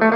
Hello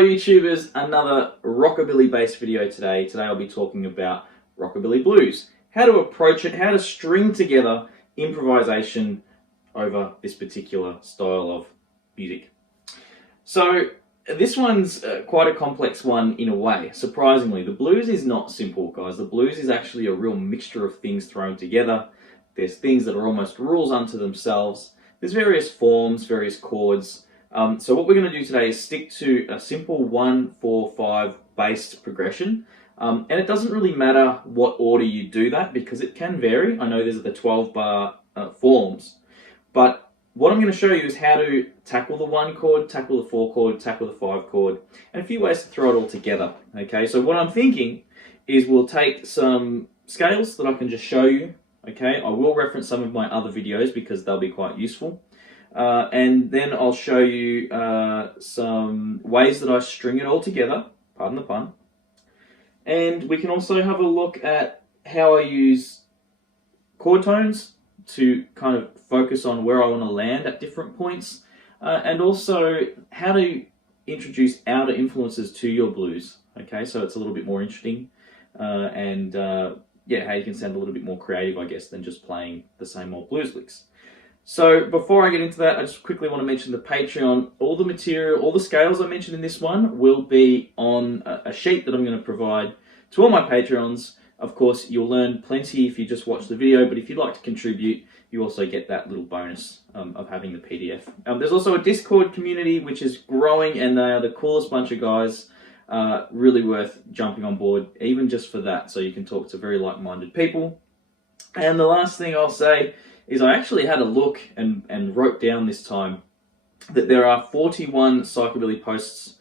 YouTubers, another Rockabilly based video today. Today I'll be talking about Rockabilly blues. How to approach it, how to string together improvisation over this particular style of music. So this one's quite a complex one in a way. Surprisingly, the blues is not simple, guys. The blues is actually a real mixture of things thrown together. There's things that are almost rules unto themselves. There's various forms, various chords. So what we're going to do today is stick to a simple 1-4-5 based progression. And it doesn't really matter what order you do that because it can vary. I know there's the 12-bar forms. But what I'm going to show you is how to tackle the 1 chord, tackle the 4 chord, tackle the 5 chord, and a few ways to throw it all together. Okay, so what I'm thinking is we'll take some scales that I can just show you. Okay, I will reference some of my other videos because they'll be quite useful. And then I'll show you some ways that I string it all together, pardon the pun. And we can also have a look at how I use chord tones to kind of focus on where I want to land at different points, and also how to introduce outer influences to your blues. Okay, so it's a little bit more interesting, yeah, how you can sound a little bit more creative, I guess, than just playing the same old blues licks. So before I get into that, I just quickly want to mention the Patreon. All the material, all the scales I mentioned in this one will be on a sheet that I'm going to provide to all my Patreons. Of course, you'll learn plenty if you just watch the video, but if you'd like to contribute, you also get that little bonus of having the PDF. There's also a Discord community which is growing, and they are the coolest bunch of guys. Really worth jumping on board, even just for that, so you can talk to very like-minded people. And the last thing I'll say is I actually had a look and wrote down this time that there are 41 Psychobilly posts.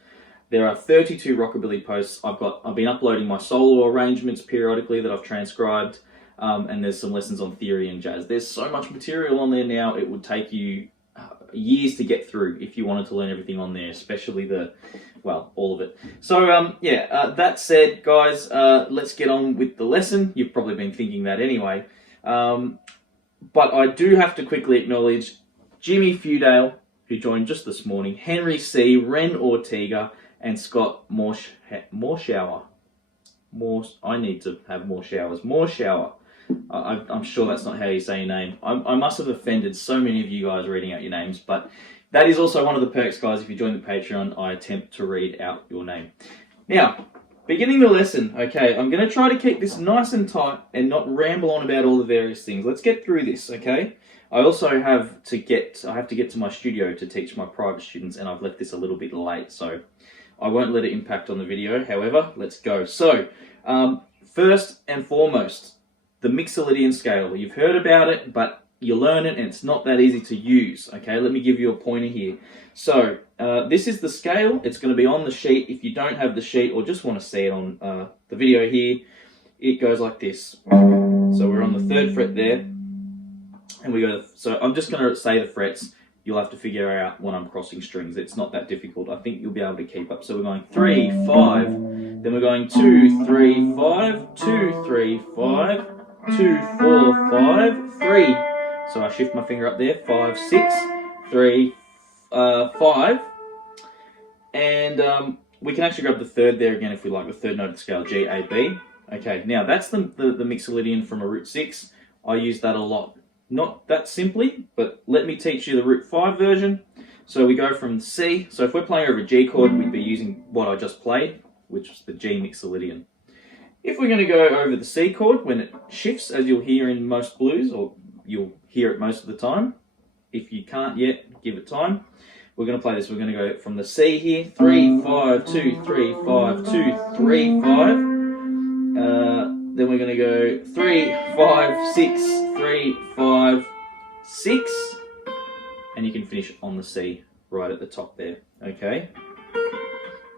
There are 32 Rockabilly posts. I've been uploading my solo arrangements periodically that I've transcribed, and there's some lessons on theory and jazz. There's so much material on there now, it would take you years to get through if you wanted to learn everything on there, especially all of it. So that said, guys, let's get on with the lesson. You've probably been thinking that anyway. But I do have to quickly acknowledge Jimmy Fewdale, who joined just this morning, Henry C., Ren Ortega, and Scott Morshower. I need to have more showers. Morshower. I'm sure that's not how you say your name. I must have offended so many of you guys reading out your names, but that is also one of the perks, guys. If you join the Patreon, I attempt to read out your name. Now, beginning the lesson, okay, I'm going to try to keep this nice and tight and not ramble on about all the various things. Let's get through this, okay? I also have to get to my studio to teach my private students, and I've left this a little bit late, so I won't let it impact on the video. However, let's go. So, first and foremost, the Mixolydian scale. You've heard about it, but you learn it and it's not that easy to use. Okay, let me give you a pointer here. So this is the scale. It's going to be on the sheet. If you don't have the sheet or just want to see it on the video here, it goes like this. So we're on the 3rd fret there, and we go. So I'm just going to say the frets. You'll have to figure out when I'm crossing strings. It's not that difficult. I think you'll be able to keep up. So we're going 3, 5, then we're going 2, 3, 5, 2, 3, 5, 2, 4, 5, 3. So I shift my finger up there, 5, 6, 3, 5. And we can actually grab the 3rd there again if we like, the 3rd note of the scale, G, A, B. Okay, now that's the Mixolydian from a root 6. I use that a lot. Not that simply, but let me teach you the root 5 version. So we go from C. So if we're playing over a G chord, we'd be using what I just played, which was the G Mixolydian. If we're going to go over the C chord, when it shifts, as you'll hear in most blues, or you'll hear it most of the time, if you can't yet, give it time. We're going to play this. We're going to go from the C here, 3, 5, 2, 3, 5, 2, 3, 5. Then we're going to go 3, 5, 6, 3, 5, 6. And you can finish on the C right at the top there, okay?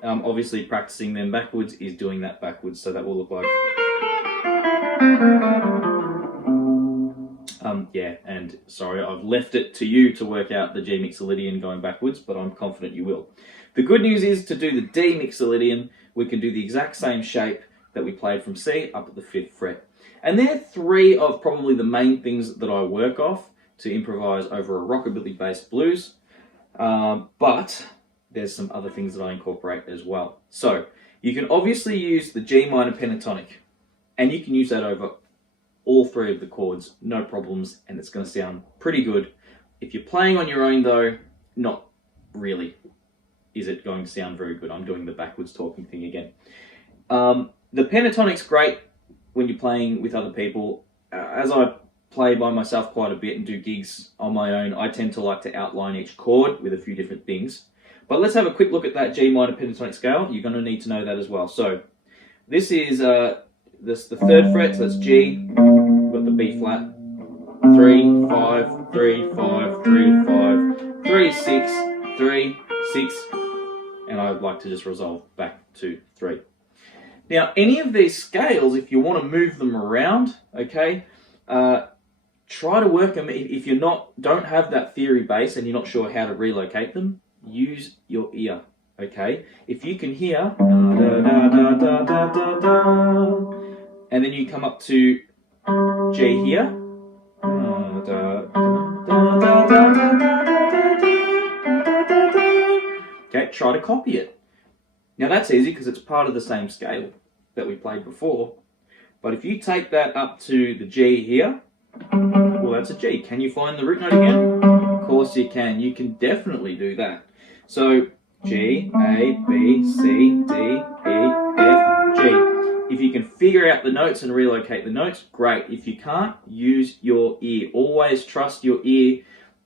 Obviously practicing them backwards is doing that backwards, so that will look like... yeah, and sorry, I've left it to you to work out the G Mixolydian going backwards, but I'm confident you will. The good news is, to do the D Mixolydian, we can do the exact same shape that we played from C up at the 5th fret. And they're three of probably the main things that I work off to improvise over a rockabilly-based blues, but there's some other things that I incorporate as well. So you can obviously use the G minor pentatonic, and you can use that over all three of the chords, no problems, and it's going to sound pretty good. If you're playing on your own though, not really is it going to sound very good. I'm doing the backwards talking thing again. The pentatonic's great when you're playing with other people. As I play by myself quite a bit and do gigs on my own, I tend to like to outline each chord with a few different things. But let's have a quick look at that G minor pentatonic scale. You're going to need to know that as well. So this is the 3rd fret, so that's G, we've got the B flat, 3, 5, 3, 5, 3, 5, 3, 6, 3, 6, and I'd like to just resolve back to 3. Now, any of these scales, if you want to move them around, okay, try to work them. If you're don't have that theory base and you're not sure how to relocate them, use your ear, okay? If you can hear, and then you come up to G here, okay, try to copy it. Now that's easy because it's part of the same scale that we played before. But if you take that up to the G here, well, that's a G. Can you find the root note again? Of course you can. You can definitely do that. So G, A, B, C, D, E, F, G. If you can figure out the notes and relocate the notes, great. If you can't, use your ear. Always trust your ear.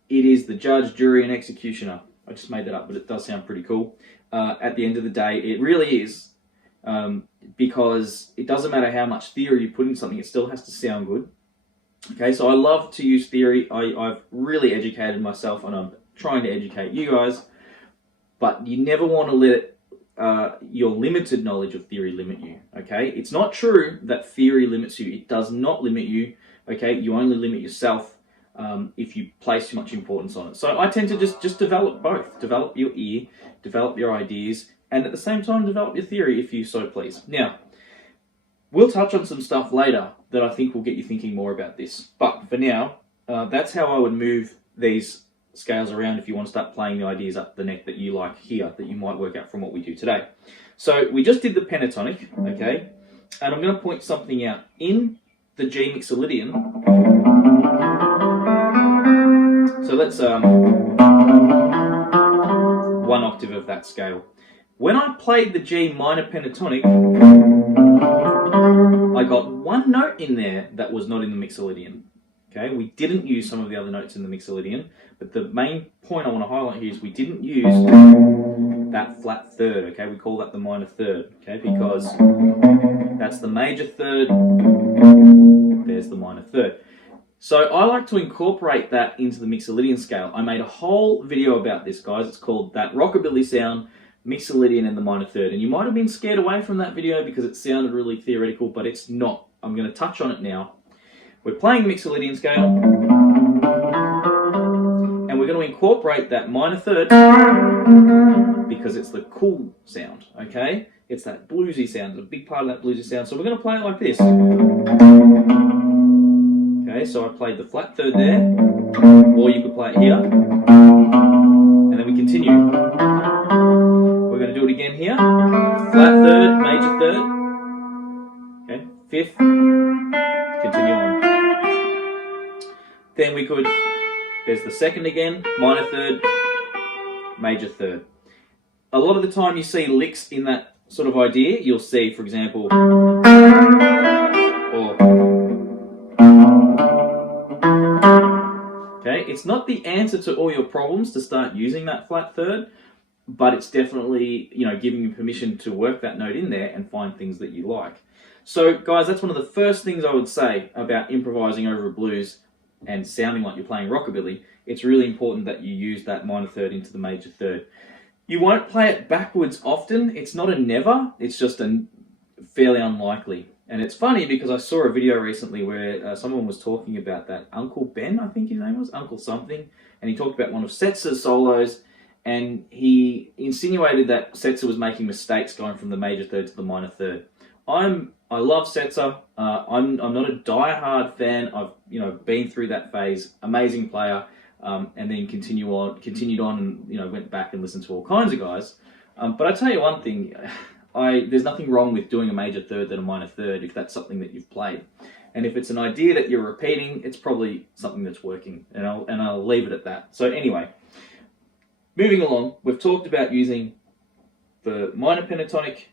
It is the judge, jury, and executioner. I just made that up, but it does sound pretty cool. At the end of the day, it really is, because it doesn't matter how much theory you put in something, it still has to sound good. Okay, so I love to use theory. I've really educated myself, and I'm trying to educate you guys, but you never want to let your limited knowledge of theory limit you, okay? It's not true that theory limits you. It does not limit you, okay? You only limit yourself if you place too much importance on it. So I tend to just develop both. Develop your ear, develop your ideas, and at the same time develop your theory if you so please. Now, we'll touch on some stuff later that I think will get you thinking more about this. But for now, that's how I would move these scales around if you want to start playing the ideas up the neck that you like here, that you might work out from what we do today. So we just did the pentatonic, okay? And I'm going to point something out. In the G Mixolydian, so let's 1 octave of that scale. When I played the G minor pentatonic, I got one note in there that was not in the Mixolydian. Okay, we didn't use some of the other notes in the Mixolydian, but the main point I want to highlight here is we didn't use that flat third. Okay, we call that the minor third. Okay, because that's the major third, there's the minor third. So I like to incorporate that into the Mixolydian scale. I made a whole video about this, guys. It's called That Rockabilly Sound, Mixolydian and the Minor Third. And you might have been scared away from that video because it sounded really theoretical, but it's not. I'm going to touch on it now. We're playing the Mixolydian scale, and we're going to incorporate that minor third because it's the cool sound, okay? It's that bluesy sound, it's a big part of that bluesy sound. So we're going to play it like this. Okay, so I played the flat third there, or you could play it here, and then we continue. We're going to do it again here, flat third, major third, okay, 5th, continue on. Then we could, there's the 2nd again, minor third, major third. A lot of the time you see licks in that sort of idea. You'll see, for example, or, okay, it's not the answer to all your problems to start using that flat third, but it's definitely, you know, giving you permission to work that note in there and find things that you like. So guys, that's one of the first things I would say about improvising over a blues. and sounding like you're playing rockabilly, it's really important that you use that minor third into the major third. You won't play it backwards often. It's not a never, it's just a fairly unlikely. And it's funny because I saw a video recently where someone was talking about that. Uncle Ben, I think his name was, Uncle something, and he talked about one of Setzer's solos, and he insinuated that Setzer was making mistakes going from the major third to the minor third. I love Setzer. I'm not a die-hard fan. I've been through that phase. Amazing player, and then continued on, and went back and listened to all kinds of guys. But I tell you one thing, there's nothing wrong with doing a major third than a minor third if that's something that you've played. And if it's an idea that you're repeating, it's probably something that's working. And I'll leave it at that. So anyway, moving along, we've talked about using the minor pentatonic,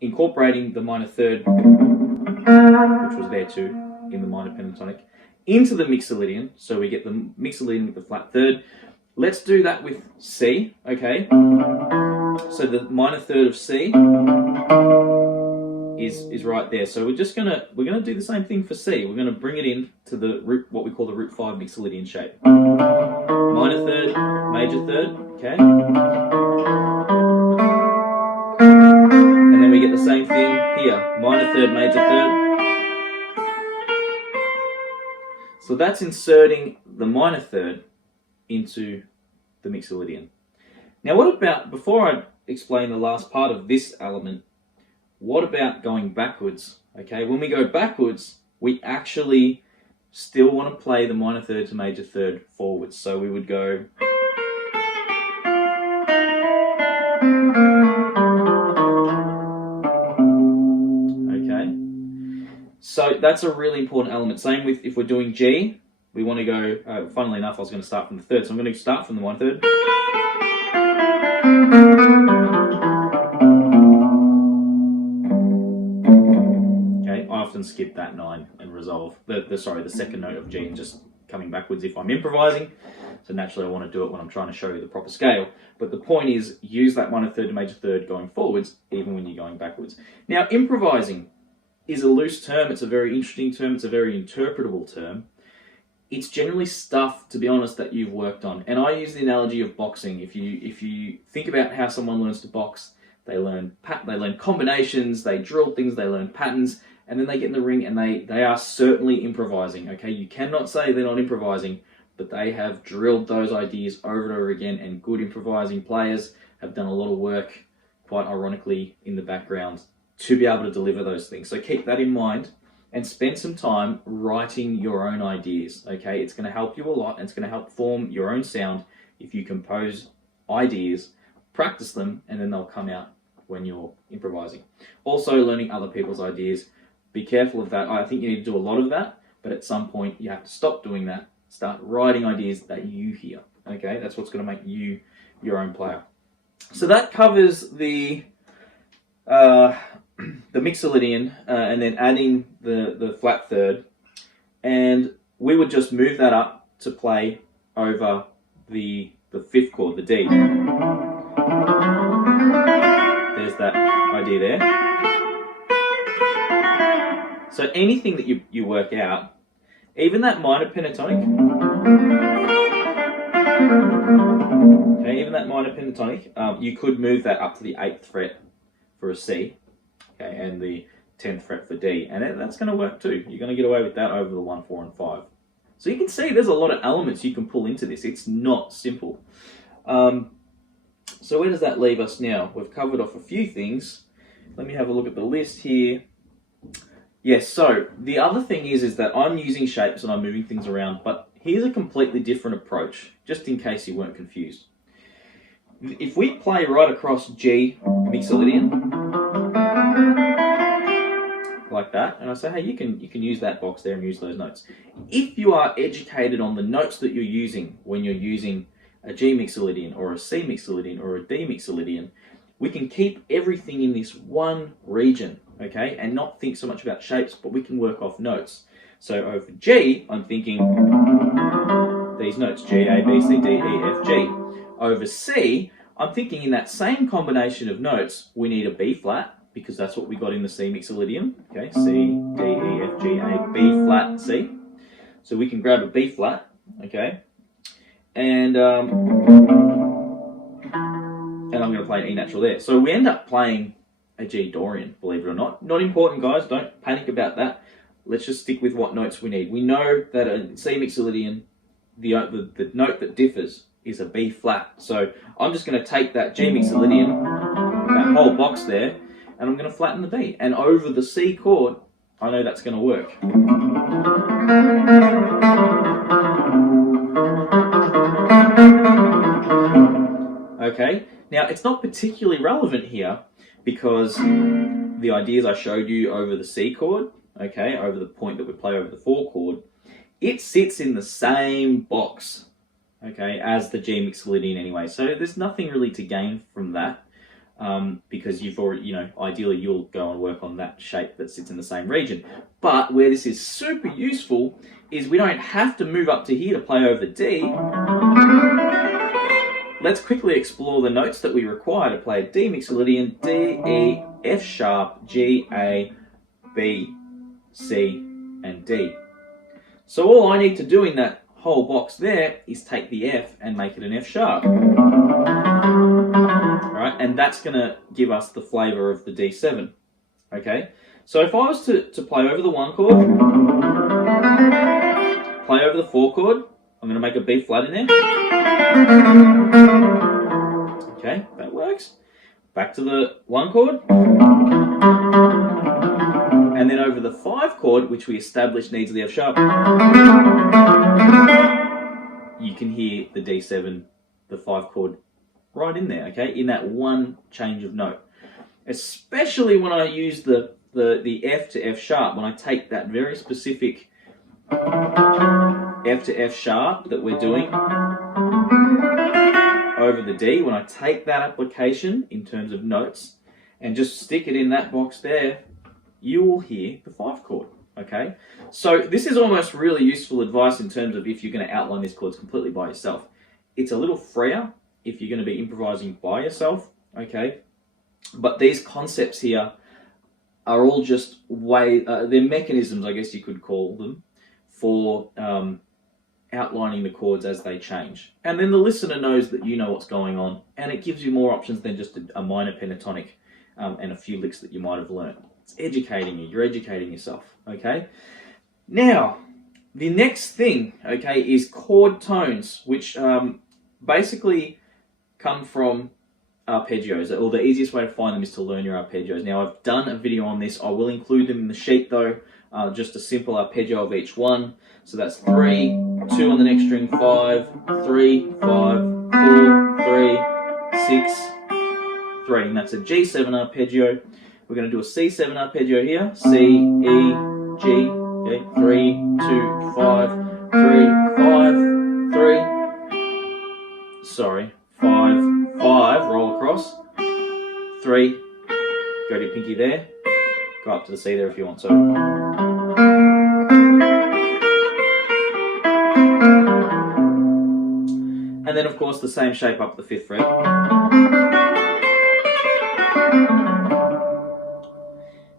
incorporating the minor third, which was there too, in the minor pentatonic, into the Mixolydian, so we get the Mixolydian with the flat third. Let's do that with C, okay? So the minor third of C is right there. So we're gonna do the same thing for C. We're gonna bring it in to the root, what we call the root 5 Mixolydian shape. Minor third, major third, okay? And then we get the same thing here, minor third, major third. So that's inserting the minor third into the Mixolydian. Now what about, before I explain the last part of this element, what about going backwards? Okay, when we go backwards, we actually still want to play the minor third to major third forwards. So we would go... So that's a really important element. Same with if we're doing G, we want to go, funnily enough, I was going to start from the third, so I'm going to start from the minor third. Okay, I often skip that 9 and resolve the second note of G and just coming backwards if I'm improvising. So naturally I want to do it when I'm trying to show you the proper scale. But the point is, use that minor third to major third going forwards, even when you're going backwards. Now, improvising is a loose term. It's a very interesting term. It's a very interpretable term. It's generally stuff, to be honest, that you've worked on. And I use the analogy of boxing. If you think about how someone learns to box, they learn combinations, they drill things, they learn patterns, and then they get in the ring and they are certainly improvising. Okay, you cannot say they're not improvising, but they have drilled those ideas over and over again, and good improvising players have done a lot of work, quite ironically, in the background to be able to deliver those things. So keep that in mind and spend some time writing your own ideas, okay? It's going to help you a lot, and it's going to help form your own sound if you compose ideas, practice them, and then they'll come out when you're improvising. Also, learning other people's ideas. Be careful of that. I think you need to do a lot of that, but at some point you have to stop doing that. Start writing ideas that you hear, okay? That's what's going to make you your own player. So that covers the Mixolydian, and then adding the flat third, and we would just move that up to play over the fifth chord, the D. There's that idea there. So anything that you work out, even that minor pentatonic, okay, even that minor pentatonic, you could move that up to the 8th fret for a C. Okay, and the 10th fret for D, and that's going to work too. You're going to get away with that over the 1, 4, and 5. So you can see there's a lot of elements you can pull into this. It's not simple. So where does that leave us now? We've covered off a few things. Let me have a look at the list here. Yes, so the other thing is that I'm using shapes and I'm moving things around, but here's a completely different approach, just in case you weren't confused. If we play right across G Mixolydian, like that, and I say, hey, you can use that box there and use those notes. If you are educated on the notes that you're using when you're using a G Mixolydian or a C Mixolydian or a D Mixolydian, we can keep everything in this one region, okay, and not think so much about shapes, but we can work off notes. So over G, I'm thinking these notes, G, A, B, C, D, E, F, G. Over C, I'm thinking in that same combination of notes, we need a B flat, because that's what we got in the C Mixolydian. Okay, C, D, E, F, G, A, B flat, C. So we can grab a B flat, okay, and I'm going to play an E natural there. So we end up playing a G Dorian, believe it or not. Not important, guys. Don't panic about that. Let's just stick with what notes we need. We know that a C Mixolydian, the note that differs is a B flat. So I'm just going to take that G Mixolydian, that whole box there, and I'm going to flatten the B. And over the C chord, I know that's going to work. Okay, now it's not particularly relevant here because the ideas I showed you over the C chord, okay, over the point that we play over the 4 chord, it sits in the same box, okay, as the G Mixolydian anyway. So there's nothing really to gain from that because you've already, you know, ideally you'll go and work on that shape that sits in the same region. But where this is super useful is we don't have to move up to here to play over D. Let's quickly explore the notes that we require to play D Mixolydian, D, E, F sharp, G, A, B, C, and D. So all I need to do in that whole box there is take the F and make it an F sharp. Alright, and that's going to give us the flavour of the D7. Okay, so if I was to play over the 1 chord, play over the 4 chord, I'm going to make a B flat in there. Okay, that works. Back to the 1 chord. And then over the 5 chord, which we established needs the F sharp, you can hear the D7, the 5 chord, right in there, okay, in that one change of note. Especially when I use the F to F sharp, when I take that very specific F to F sharp that we're doing over the D, when I take that application in terms of notes and just stick it in that box there, you will hear the 5 chord, okay? So this is almost really useful advice in terms of if you're going to outline these chords completely by yourself. It's a little freer if you're going to be improvising by yourself, okay? But these concepts here are all just they're mechanisms, I guess you could call them, for outlining the chords as they change. And then the listener knows that you know what's going on, and it gives you more options than just a minor pentatonic and a few licks that you might have learned. It's educating you, you're educating yourself, okay? Now, the next thing, okay, is chord tones, which basically come from arpeggios, or the easiest way to find them is to learn your arpeggios. Now, I've done a video on this. I will include them in the sheet though, just a simple arpeggio of each one. So that's 3, 2 on the next string, 5, 3, 5, 4, 3, 6, 3. And that's a G7 arpeggio. We're going to do a C7 arpeggio here. C, E, G, okay, 3, 2, 5, 3, 5, 3. Sorry, 5, 5, roll across. 3, go to your pinky there. Go up to the C there if you want. So. And then, of course, the same shape up the 5th fret.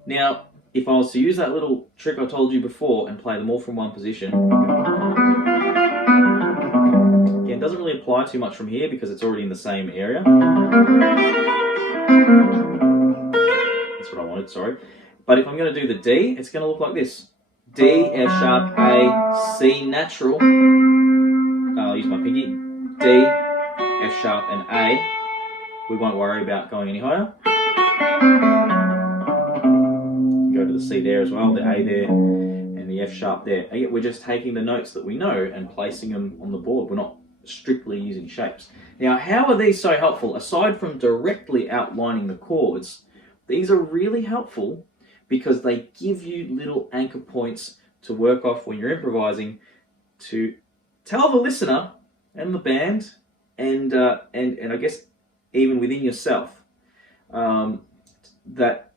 Now, if I was to use that little trick I told you before and play them all from one position, again, it doesn't really apply too much from here because it's already in the same area. That's what I wanted, sorry. But if I'm going to do the D, it's going to look like this. D, F sharp, A, C natural. I'll use my pinky. D, F sharp, and A. We won't worry about going any higher. Go to the C there as well, the A there, and the F sharp there. Again, we're just taking the notes that we know and placing them on the board. We're not strictly using shapes. Now, how are these so helpful? Aside from directly outlining the chords, these are really helpful because they give you little anchor points to work off when you're improvising to tell the listener and the band and I guess even within yourself that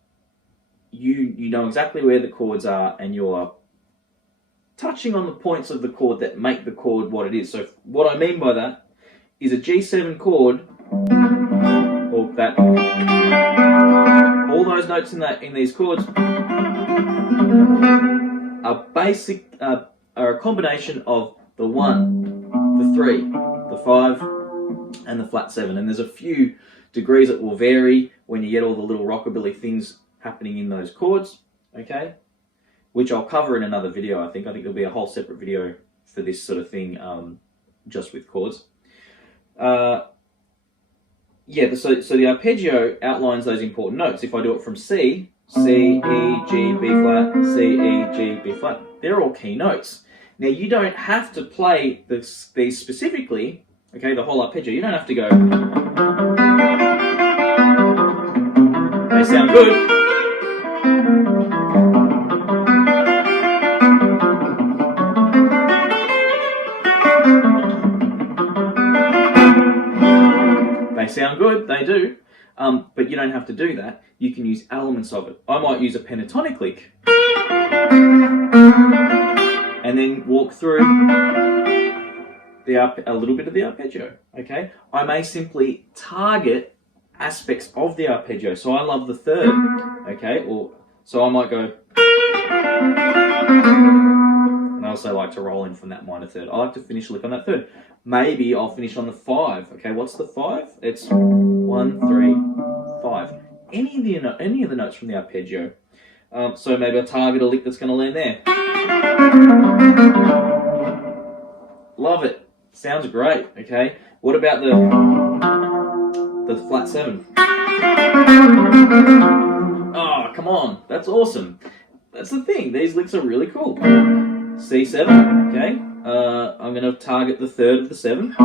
you know exactly where the chords are and you're touching on the points of the chord that make the chord what it is. So what I mean by that is a G7 chord, or that all those notes in these chords are are a combination of the 1, the 3, the 5, and the flat 7. And there's a few degrees that will vary when you get all the little rockabilly things happening in those chords, okay? Which I'll cover in another video, I think. I think there'll be a whole separate video for this sort of thing, just with chords. Yeah, so the arpeggio outlines those important notes. If I do it from C, C, E, G, B flat, C, E, G, B flat, they're all key notes. Now, you don't have to play these specifically, okay, the whole arpeggio. You don't have to go. They sound good. They sound good, they do, but you don't have to do that. You can use elements of it. I might use a pentatonic lick and then walk through a little bit of the arpeggio, okay? I may simply target aspects of the arpeggio. So I love the third, okay? So I might go, and I also like to roll in from that minor third. I like to finish a lick on that third. Maybe I'll finish on the 5. Okay, what's the 5? It's 1, 3, 5. Any of the notes from the arpeggio. So maybe I'll target a lick that's going to land there. Love it. Sounds great. Okay. What about the flat 7? Oh, come on. That's awesome. That's the thing. These licks are really cool. C7. Okay. I'm going to target the third of the 7,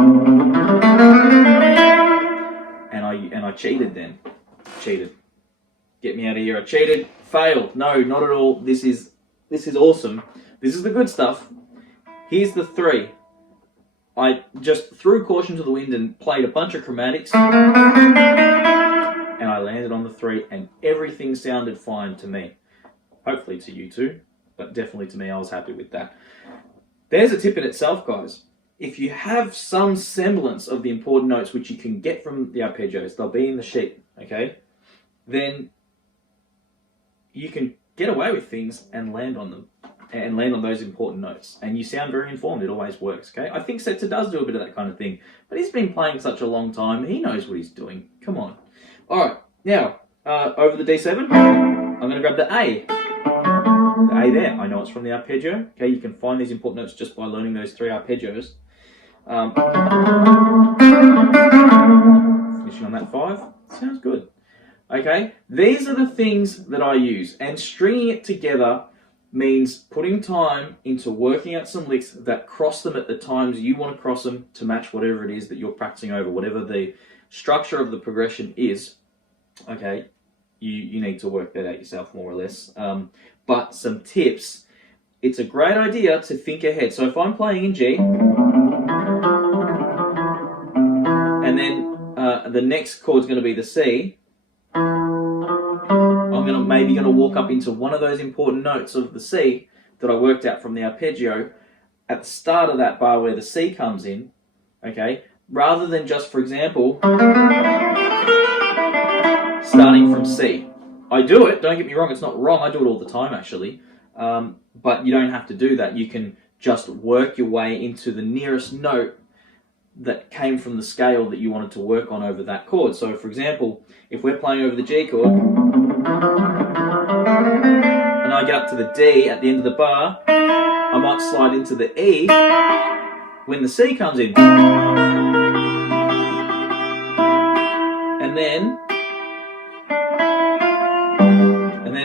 and I cheated then. Cheated. Get me out of here. I cheated. Failed. No, not at all. This is awesome. This is the good stuff. Here's the 3. I just threw caution to the wind and played a bunch of chromatics, and I landed on the 3, and everything sounded fine to me. Hopefully to you too, but definitely to me, I was happy with that. There's a tip in itself, guys. If you have some semblance of the important notes which you can get from the arpeggios, they'll be in the sheet, okay? Then you can get away with things and land on them, and land on those important notes. And you sound very informed. It always works, okay? I think Setzer does do a bit of that kind of thing, but he's been playing such a long time. He knows what he's doing. Come on. All right, now, over the D7, I'm going to grab the A. The A there, I know it's from the arpeggio. Okay, you can find these important notes just by learning those 3 arpeggios. Finishing on that 5, sounds good. Okay, these are the things that I use, and stringing it together means putting time into working out some licks that cross them at the times you want to cross them to match whatever it is that you're practicing over, whatever the structure of the progression is. Okay, you need to work that out yourself more or less. But some tips. It's a great idea to think ahead. So if I'm playing in G, and then the next chord's going to be the C, I'm maybe going to walk up into one of those important notes of the C that I worked out from the arpeggio at the start of that bar where the C comes in, okay? Rather than just, for example, starting from C. I do it, don't get me wrong, it's not wrong, I do it all the time actually, but you don't have to do that. You can just work your way into the nearest note that came from the scale that you wanted to work on over that chord. So for example, if we're playing over the G chord, and I get up to the D at the end of the bar, I might slide into the E when the C comes in. And then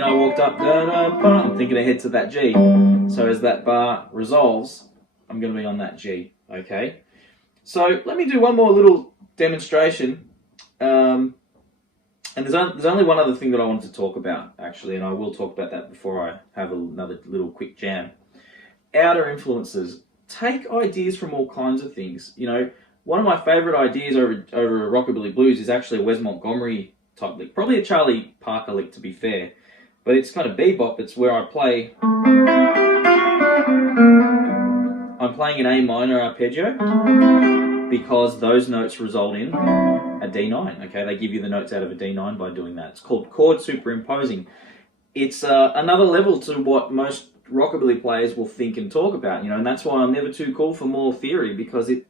I walked up, I'm thinking ahead to that G. So as that bar resolves, I'm going to be on that G, okay? So let me do one more little demonstration. And there's only one other thing that I wanted to talk about, actually, and I will talk about that before I have another little quick jam. Outer influences. Take ideas from all kinds of things. You know, one of my favourite ideas over Rockabilly Blues is actually a Wes Montgomery type lick. Probably a Charlie Parker lick, to be fair. But it's kind of bebop. It's where I play... I'm playing an A minor arpeggio because those notes result in a D9. Okay, they give you the notes out of a D9 by doing that. It's called chord superimposing. It's another level to what most rockabilly players will think and talk about, you know, and that's why I'm never too cool for more theory, because it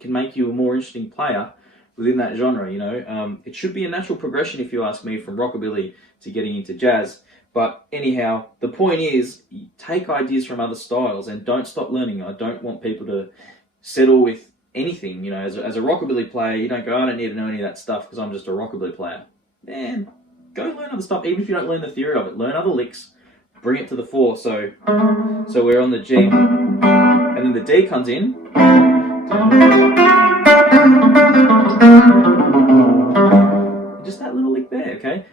can make you a more interesting player within that genre, you know. It should be a natural progression, if you ask me, from rockabilly to getting into jazz. But anyhow, the point is, take ideas from other styles and don't stop learning. I don't want people to settle with anything, you know. As a rockabilly player, you don't go, I don't need to know any of that stuff because I'm just a rockabilly player. Man, go learn other stuff, even if you don't learn the theory of it. Learn other licks, bring it to the fore. So we're on the G, and then the D comes in. Just that little lick there, okay?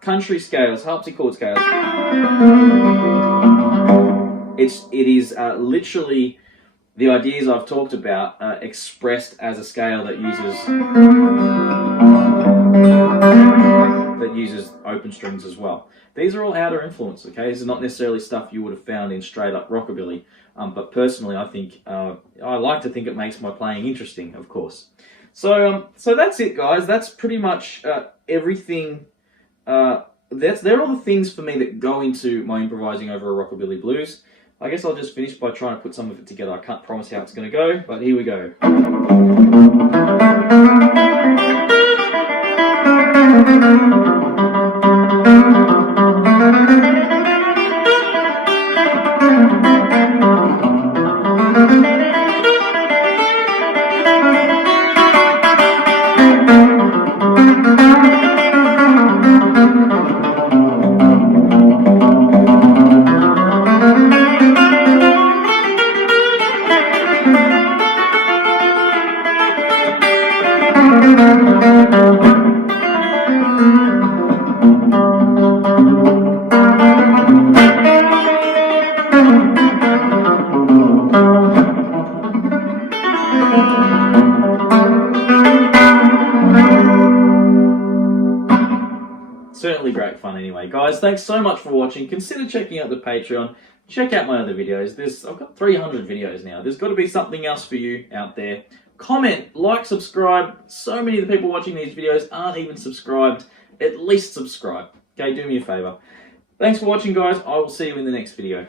Country scales, harpsichord scales. It is literally the ideas I've talked about expressed as a scale that uses open strings as well. These are all outer influence, okay? This is not necessarily stuff you would have found in straight up rockabilly, but personally I think, I like to think it makes my playing interesting, of course. So that's it, guys. That's pretty much everything. They're all the things for me that go into my improvising over a rockabilly blues. I guess I'll just finish by trying to put some of it together. I can't promise how it's going to go, but here we go. Certainly great fun anyway. Guys, thanks so much for watching. Consider checking out the Patreon. Check out my other videos. I've got 300 videos now. There's got to be something else for you out there. Comment, like, subscribe. So many of the people watching these videos aren't even subscribed. At least subscribe. Okay, do me a favour. Thanks for watching, guys. I will see you in the next video.